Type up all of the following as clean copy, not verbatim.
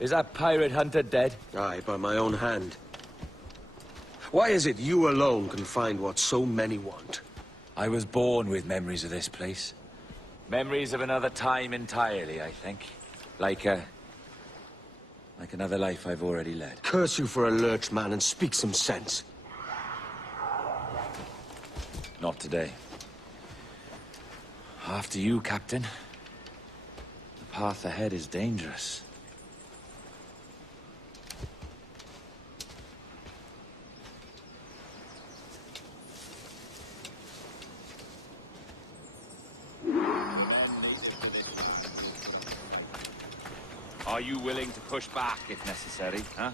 Is that pirate hunter dead? Aye, by my own hand. Why is it you alone can find what so many want? I was born with memories of this place. Memories of another time entirely, I think. Like another life I've already led. Curse you for a lurch, man, and speak some sense. Not today. After you, Captain. The path ahead is dangerous. Are you willing to push back if necessary, huh?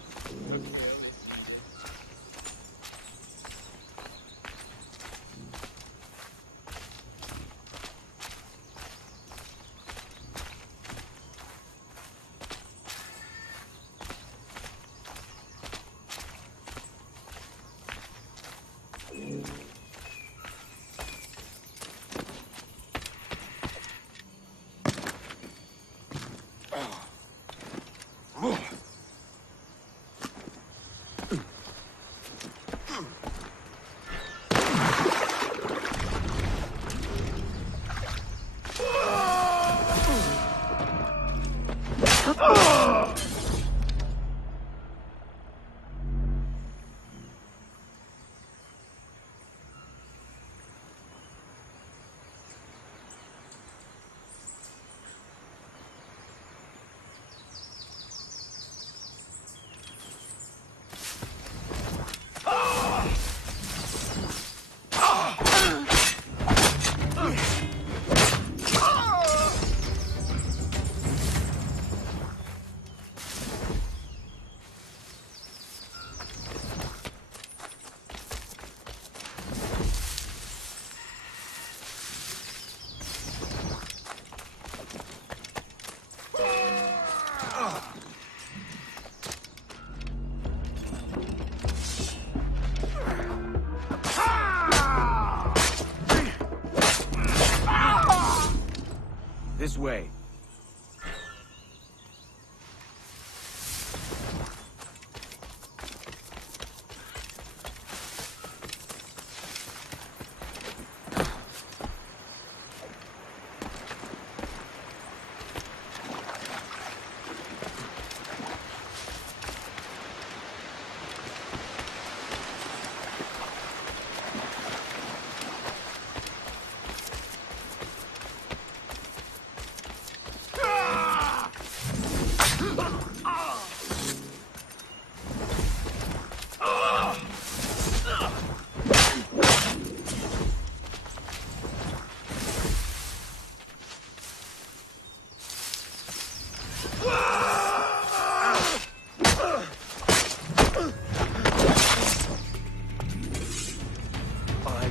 This way.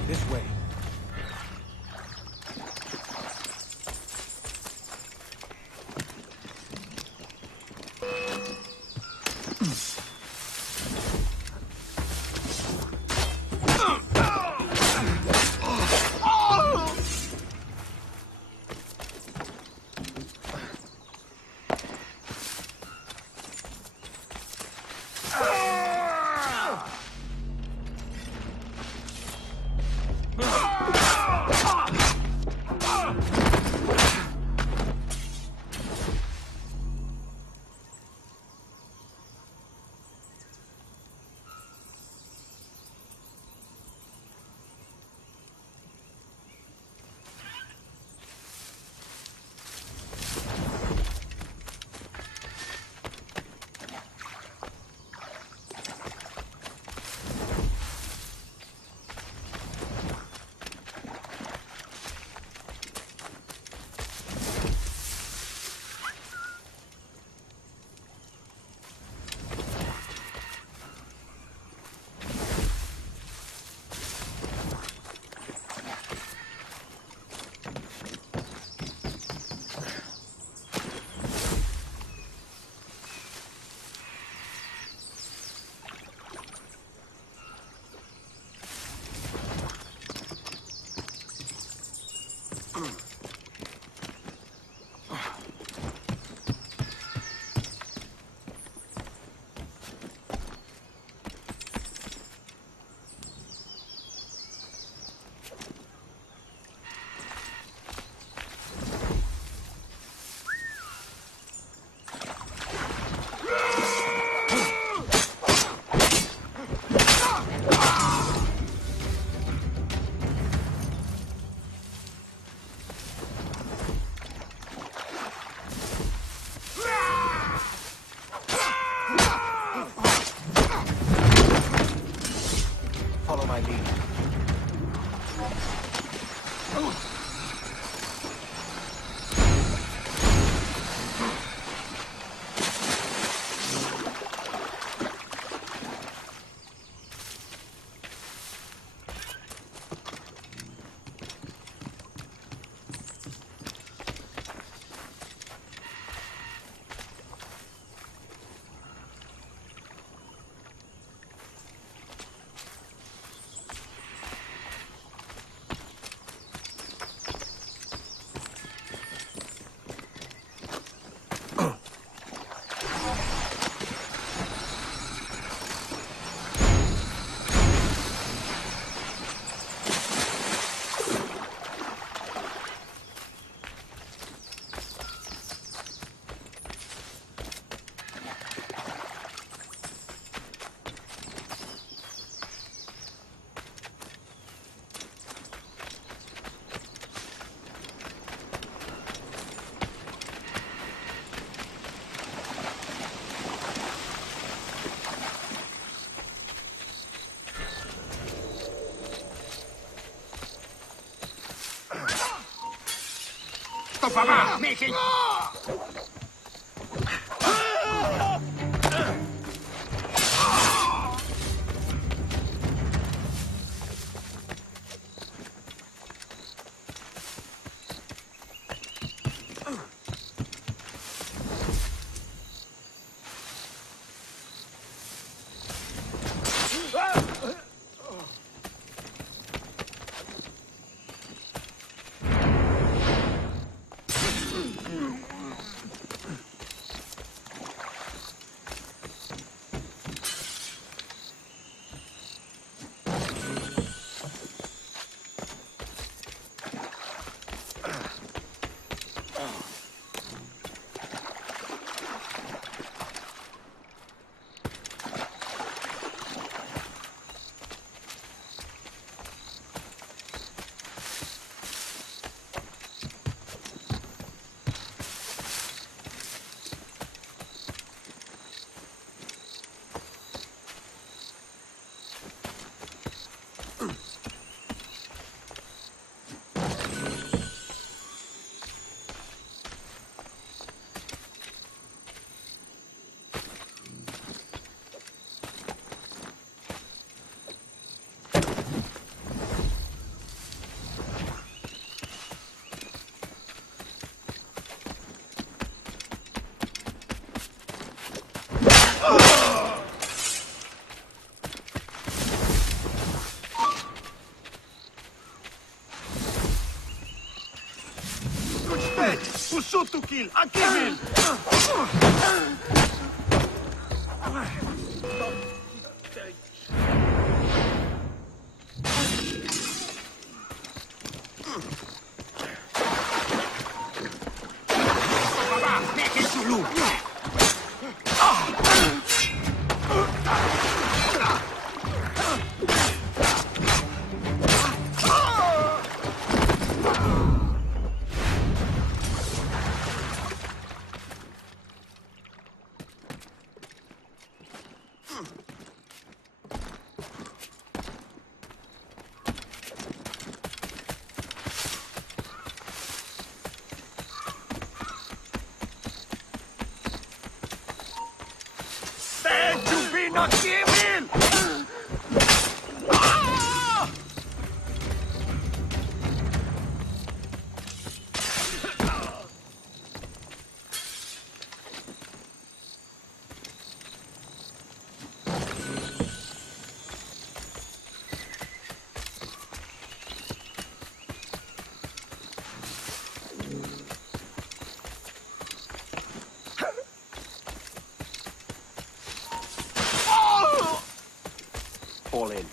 This way. pa ba? Mickey! Shoot to kill! A kill! Not give in! Fall in.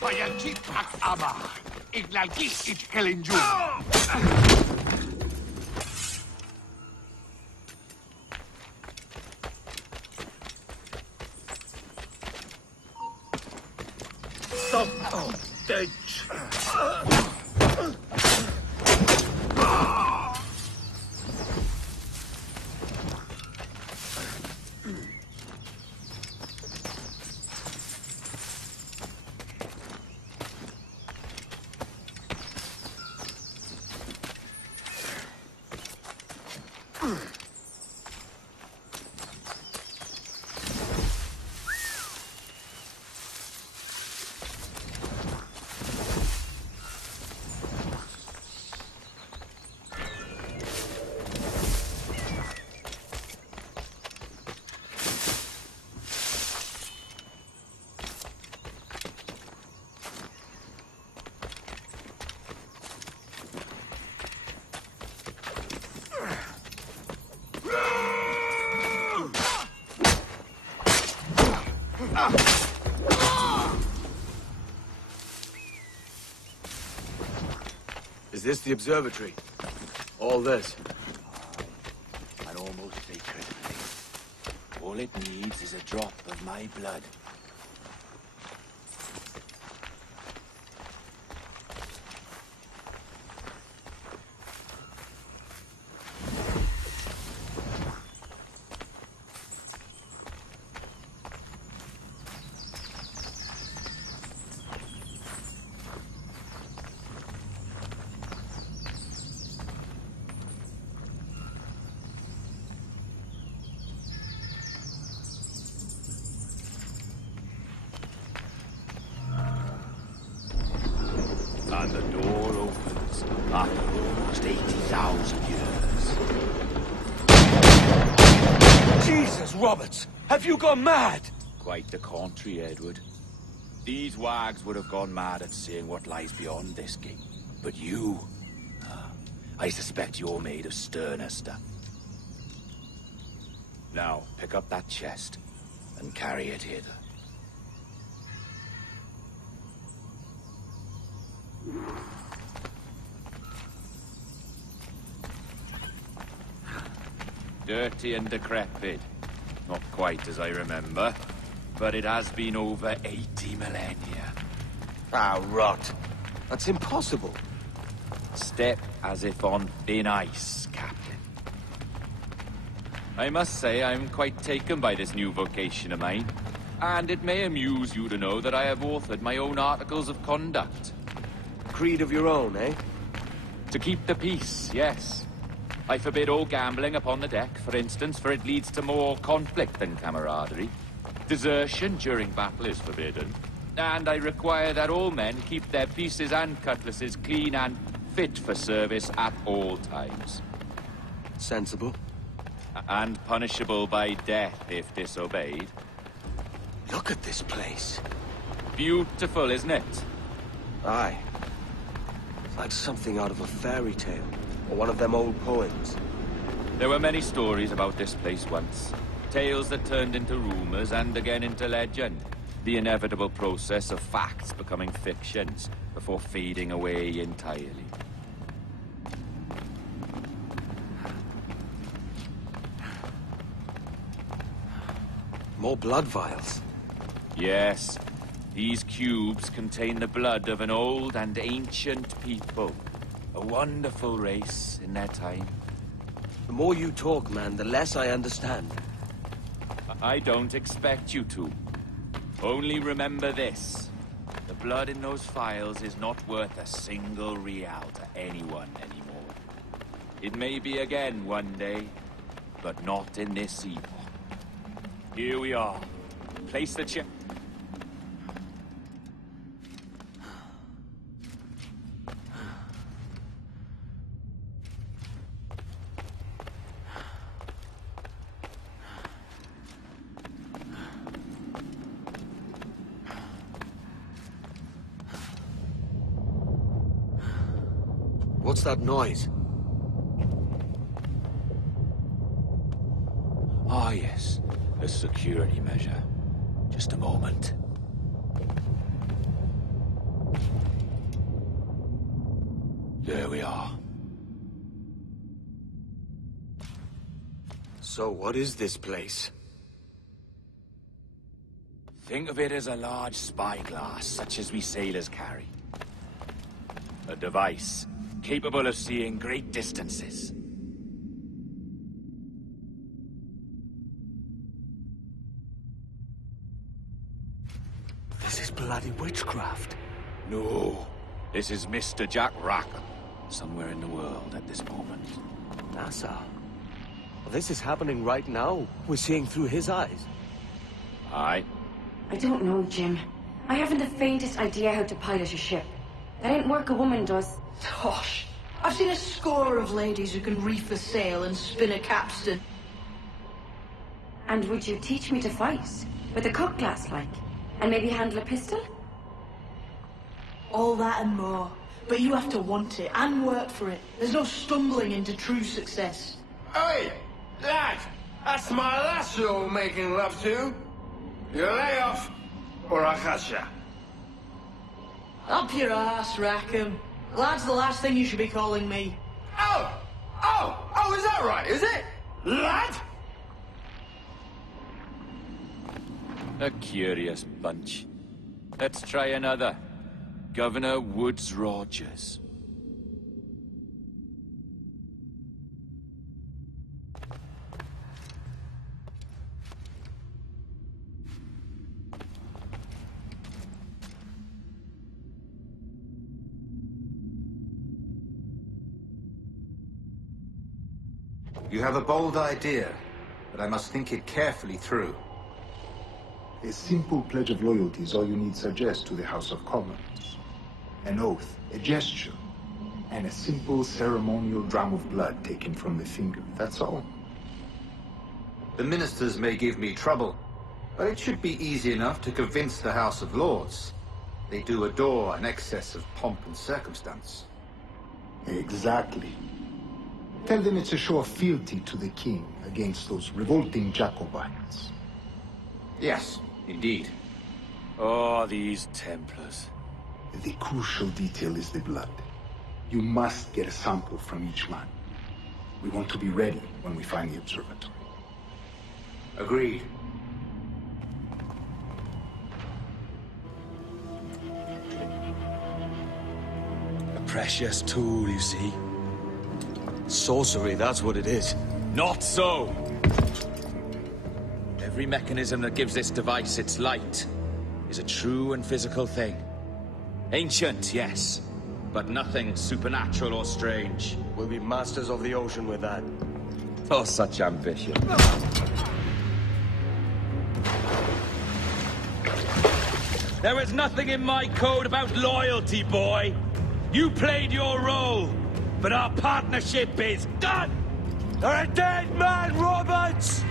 Payanchik ak ama. Iglalki ich kelinju. Stop! Oh, Is this the observatory? All this? An almost sacred place. All it needs is a drop of my blood. And the door opens after almost 80,000 years. Jesus, Roberts! Have you gone mad? Quite the contrary, Edward. These wags would have gone mad at seeing what lies beyond this gate. But you... I suspect you're made of sterner stuff. Now, pick up that chest and carry it hither. Dirty and decrepit. Not quite as I remember, but it has been over 80 millennia. Ah, rot. That's impossible. Step as if on thin ice, Captain. I must say I'm quite taken by this new vocation of mine, and it may amuse you to know that I have authored my own articles of conduct. Creed of your own, eh? To keep the peace, yes. I forbid all gambling upon the deck, for instance, for it leads to more conflict than camaraderie. Desertion during battle is forbidden. And I require that all men keep their pieces and cutlasses clean and fit for service at all times. Sensible. And punishable by death if disobeyed. Look at this place. Beautiful, isn't it? Aye. It's like something out of a fairy tale. Or one of them old poems. There were many stories about this place once. Tales that turned into rumors and again into legend. The inevitable process of facts becoming fictions before fading away entirely. More blood vials. Yes, these cubes contain the blood of an old and ancient people. A wonderful race in their time. The more you talk, man, the less I understand. I don't expect you to. Only remember this. The blood in those files is not worth a single real to anyone anymore. It may be again one day, but not in this epoch. Here we are. Place the chip. What's that noise? Ah, yes. A security measure. Just a moment. There we are. So what is this place? Think of it as a large spyglass, such as we sailors carry. A device capable of seeing great distances. This is bloody witchcraft. No, this is Mr. Jack Rackham, somewhere in the world at this moment. NASA. Well, this is happening right now. We're seeing through his eyes. Aye. I don't know, Jim. I haven't the faintest idea how to pilot a ship. That ain't work a woman does. Tosh. I've seen a score of ladies who can reef a sail and spin a capstan. And would you teach me to fight? With a cutlass, like? And maybe handle a pistol? All that and more. But you have to want it and work for it. There's no stumbling into true success. Hey, lad, that's my lass you're making love to. You lay off, or I'll catch ya. Up your ass, Rackham. That's the last thing you should be calling me. Oh, is that right, is it? Lad? A curious bunch. Let's try another. Governor Woods Rogers. You have a bold idea, but I must think it carefully through. A simple pledge of loyalty is all you need suggest to the House of Commons. An oath, a gesture, and a simple ceremonial dram of blood taken from the finger. That's all. The ministers may give me trouble, but it should be easy enough to convince the House of Lords. They do adore an excess of pomp and circumstance. Exactly. Tell them it's a show of fealty to the king against those revolting Jacobites. Yes, indeed. Oh, these Templars. The crucial detail is the blood. You must get a sample from each man. We want to be ready when we find the observatory. Agreed. A precious tool, you see. Sorcery, that's what it is. Not so! Every mechanism that gives this device its light is a true and physical thing. Ancient, yes, but nothing supernatural or strange. We'll be masters of the ocean with that. Oh, such ambition. There is nothing in my code about loyalty, boy. You played your role, but our partnership is done! You're a dead man, Roberts!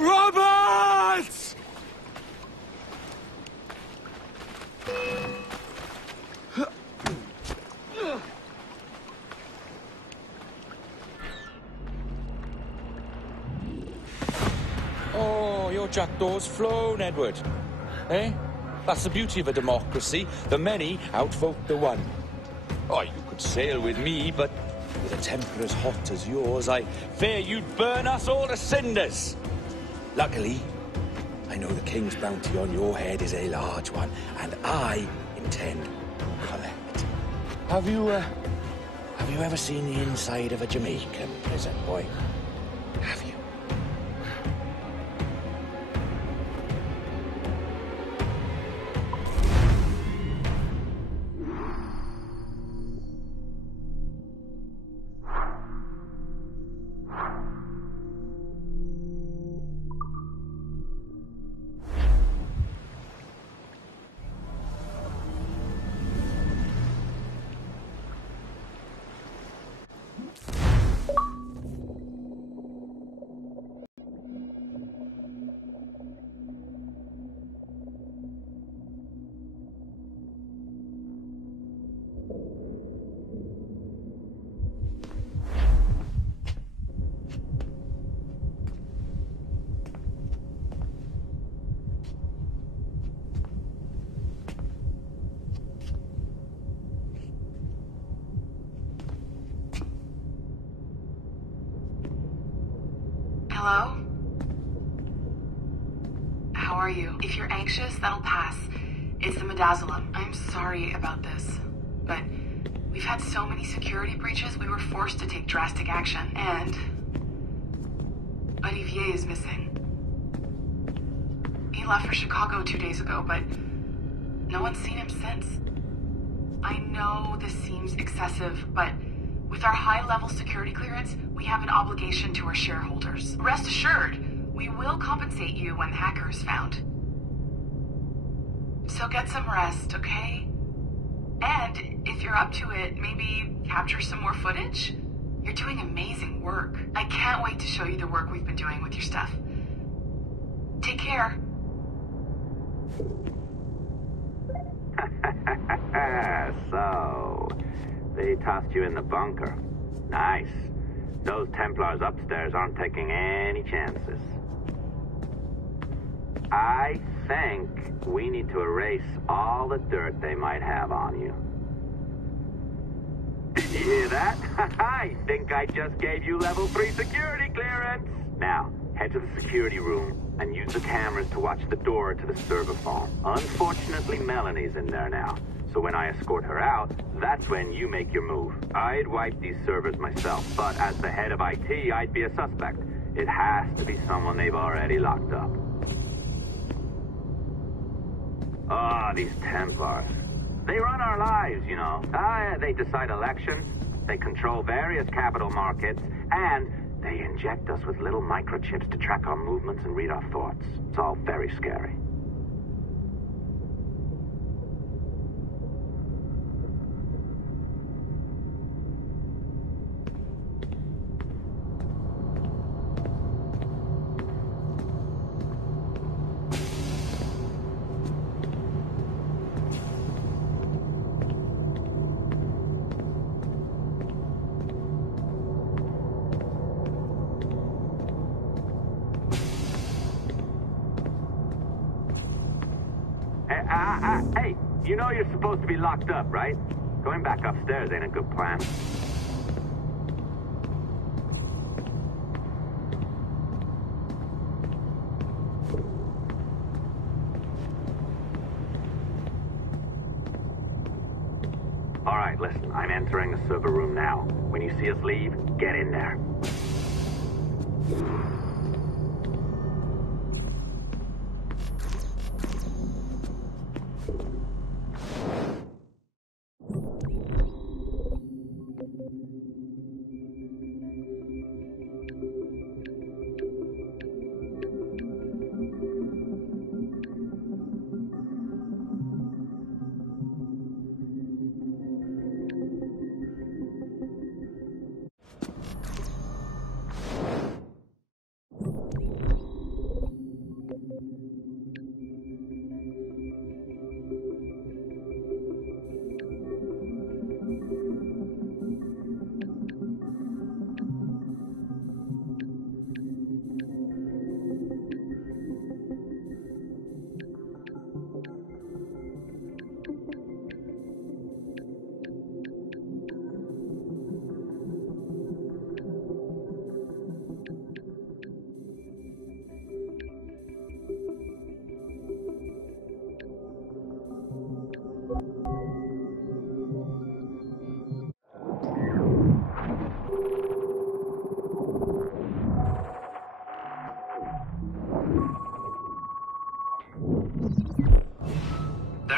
Roberts! Oh, your jackdaw's flown, Edward. Eh? That's the beauty of a democracy. The many outvote the one. Oh, you could sail with me, but with a temper as hot as yours, I fear you'd burn us all to cinders. Luckily, I know the king's bounty on your head is a large one, and I intend to collect. Have you ever seen the inside of a Jamaican prison, boy? Have you? Hello? How are you? If you're anxious, that'll pass. It's the midazolam. I'm sorry about this, but we've had so many security breaches, we were forced to take drastic action, and Olivier is missing. He left for Chicago 2 days ago, but no one's seen him since. I know this seems excessive, but with our high-level security clearance, we have an obligation to our shareholders. Rest assured, we will compensate you when the hacker is found. So get some rest, okay? And if you're up to it, maybe capture some more footage? You're doing amazing work. I can't wait to show you the work we've been doing with your stuff. Take care. So, they tossed you in the bunker. Nice. Those Templars upstairs aren't taking any chances. I think we need to erase all the dirt they might have on you. Did you hear that? I think I just gave you level 3 security clearance. Now, head to the security room and use the cameras to watch the door to the server farm. Unfortunately, Melanie's in there now. So when I escort her out, that's when you make your move. I'd wipe these servers myself, but as the head of IT, I'd be a suspect. It has to be someone they've already locked up. Ah, these Templars. They run our lives, you know. They decide elections, they control various capital markets, and they inject us with little microchips to track our movements and read our thoughts. It's all very scary. Hey, you know you're supposed to be locked up, right? Going back upstairs ain't a good plan. All right, listen, I'm entering the server room now. When you see us leave, get in there.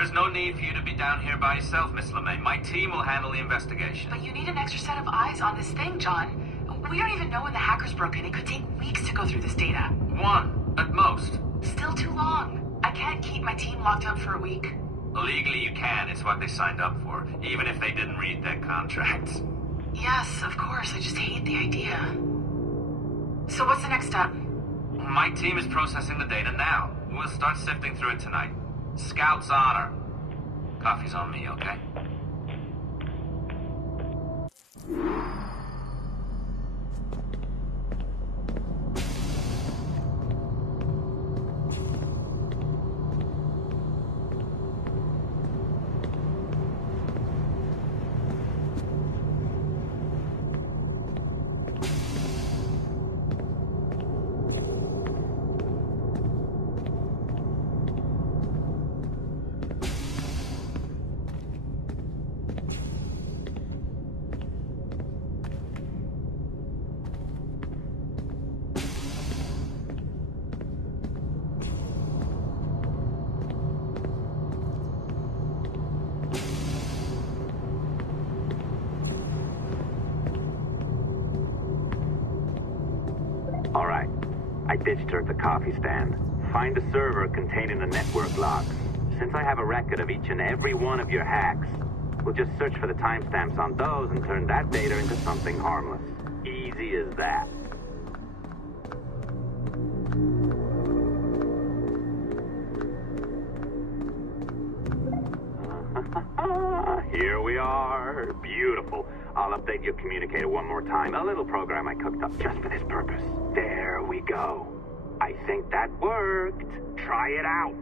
There's no need for you to be down here by yourself, Miss LeMay. My team will handle the investigation. But you need an extra set of eyes on this thing, John. We don't even know when the hackers broke in. It could take weeks to go through this data. One, at most. Still too long. I can't keep my team locked up for a week. Legally you can. It's what they signed up for, even if they didn't read their contracts. Yes, of course. I just hate the idea. So what's the next step? My team is processing the data now. We'll start sifting through it tonight. Scout's honor. Coffee's on me, okay? All right. I ditched her at the coffee stand. Find a server containing the network logs. Since I have a record of each and every one of your hacks, we'll just search for the timestamps on those and turn that data into something harmless. Easy as that. Here we are. Beautiful. I'll update your communicator one more time. A little program I cooked up just for this purpose. There we go. I think that worked. Try it out.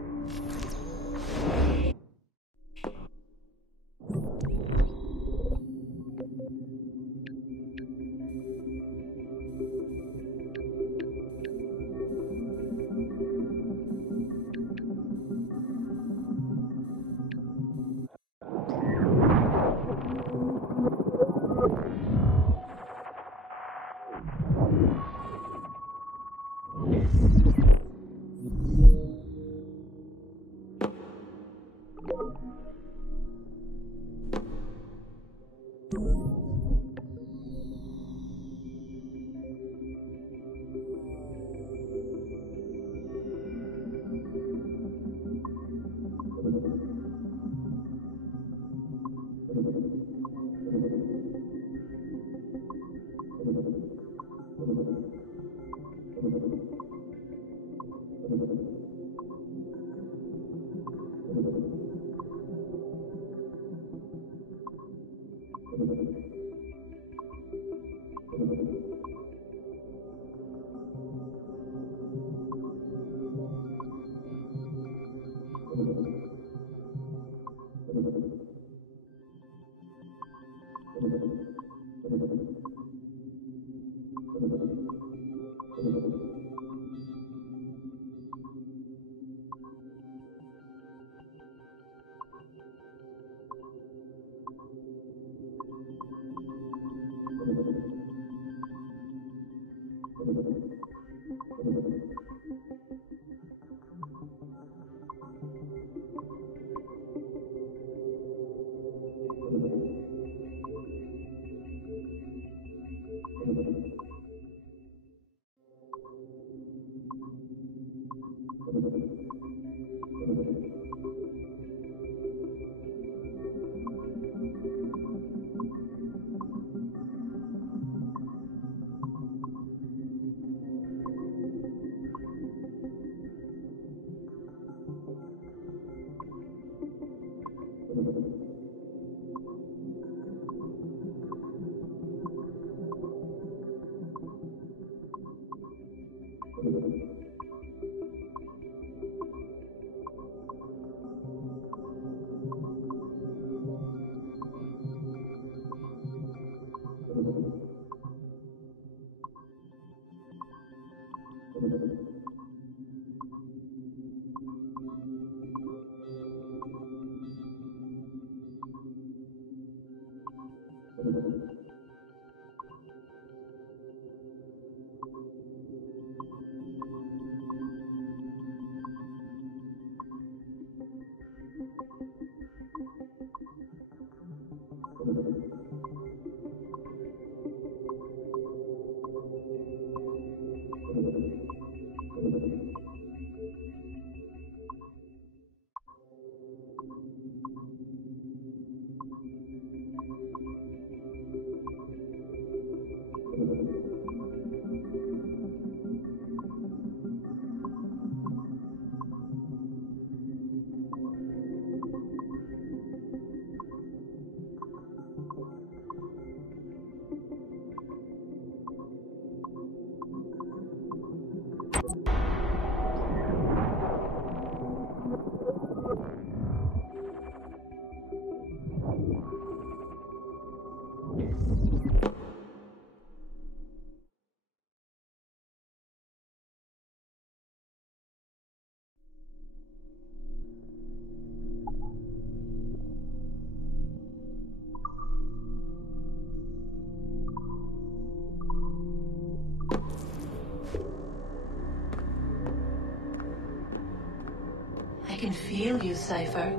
can feel you, Cypher.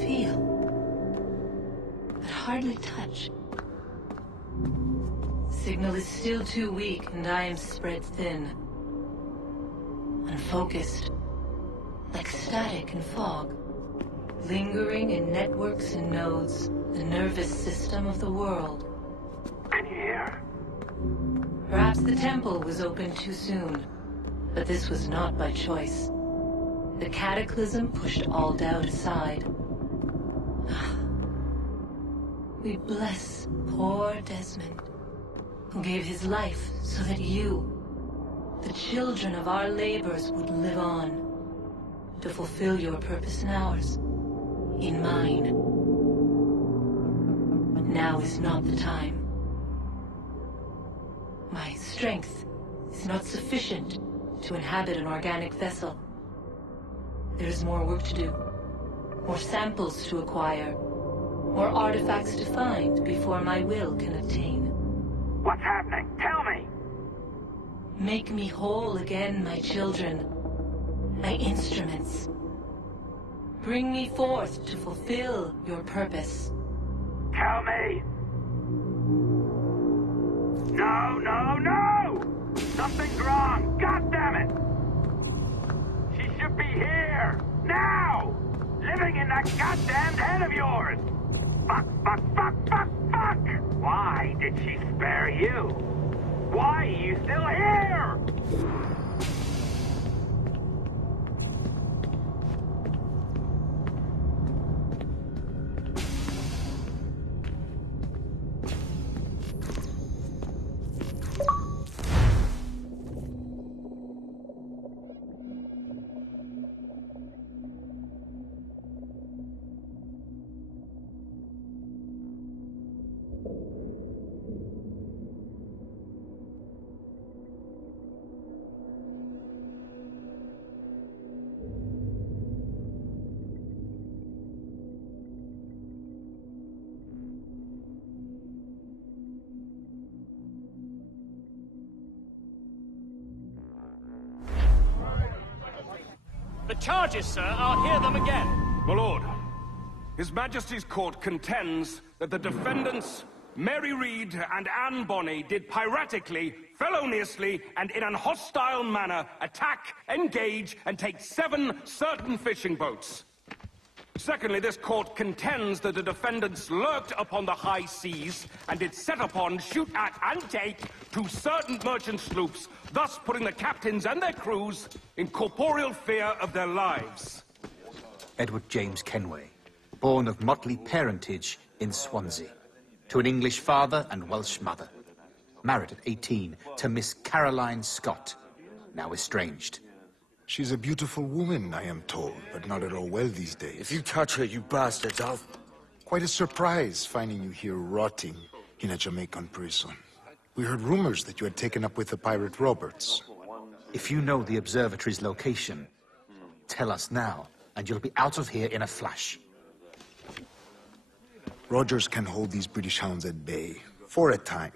Feel. But hardly touch. Signal is still too weak, and I am spread thin. Unfocused. Like static and fog. Lingering in networks and nodes. The nervous system of the world. Can you hear? Perhaps the temple was opened too soon. But this was not by choice. The cataclysm pushed all doubt aside. We bless poor Desmond, who gave his life so that you, the children of our labors, would live on, to fulfill your purpose in ours, in mine. But now is not the time. My strength is not sufficient to inhabit an organic vessel. There is more work to do, more samples to acquire, more artifacts to find before my will can obtain. What's happening? Tell me! Make me whole again, my children, my instruments. Bring me forth to fulfill your purpose. Tell me! No, no, no! Something's wrong! God damn it! She should be here! Now! Living in that goddamned head of yours! Fuck, fuck, fuck, fuck, fuck! Why did she spare you? Why are you still here? The charges, sir, I'll hear them again. My lord, His Majesty's court contends that the defendants, Mary Reed and Anne Bonny, did piratically, feloniously, and in an hostile manner attack, engage, and take 7 certain fishing boats. Secondly, this court contends that the defendants lurked upon the high seas and did set upon, shoot at, and take 2 certain merchant sloops, thus putting the captains and their crews in corporeal fear of their lives. Edward James Kenway, born of motley parentage in Swansea, to an English father and Welsh mother. Married at 18 to Miss Caroline Scott, now estranged. She's a beautiful woman, I am told, but not at all well these days. If you touch her, you bastards, I'll... Quite a surprise finding you here rotting in a Jamaican prison. We heard rumors that you had taken up with the pirate Roberts. If you know the observatory's location, tell us now, and you'll be out of here in a flash. Rogers can hold these British hounds at bay, for a time.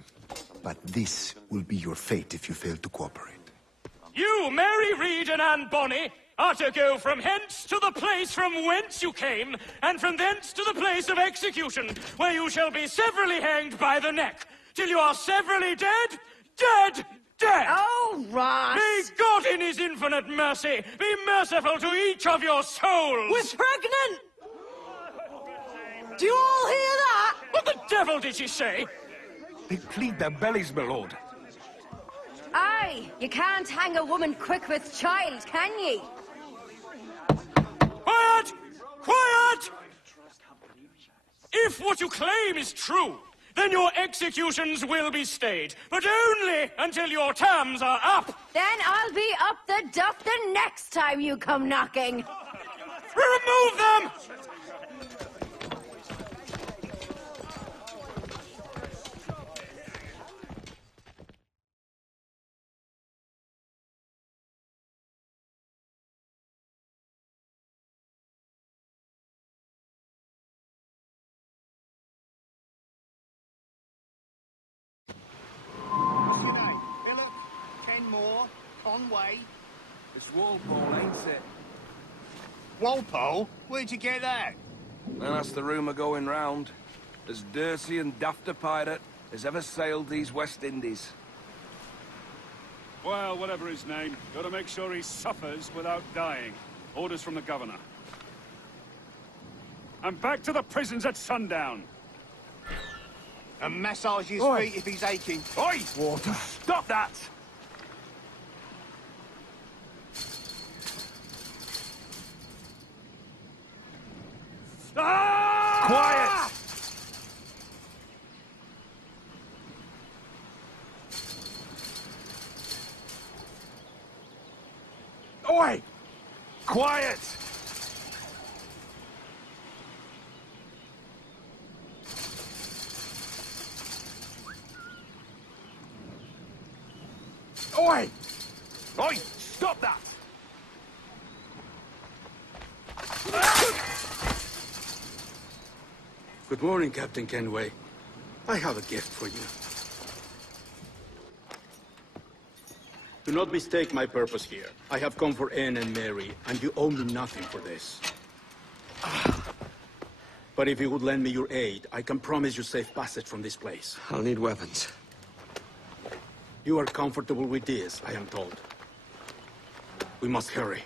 But this will be your fate if you fail to cooperate. You, Mary Reed and Anne Bonny, are to go from hence to the place from whence you came, and from thence to the place of execution, where you shall be severally hanged by the neck, till you are severally dead, dead, dead! Oh, Ross! May God in his infinite mercy be merciful to each of your souls! We're pregnant! Do you all hear that? What the devil did she say? They plead their bellies, my lord. Aye, you can't hang a woman quick with child, can ye? Quiet! Quiet! If what you claim is true, then your executions will be stayed, but only until your terms are up. Then I'll be up the duff the next time you come knocking. Remove them! Conway. It's Walpole, ain't it? Walpole? Where'd you get that? And that's the rumour going round. As dirty and daft a pirate as ever sailed these West Indies. Well, whatever his name, gotta make sure he suffers without dying. Orders from the governor. And back to the prisons at sundown. And massage his feet if he's aching. Oi! Water. Stop that! Ah! Quiet! Oi! Quiet! Oi! Oi! Stop that! Good morning, Captain Kenway. I have a gift for you. Do not mistake my purpose here. I have come for Anne and Mary, and you owe me nothing for this. But if you would lend me your aid, I can promise you safe passage from this place. I'll need weapons. You are comfortable with this, I am told. We must hurry.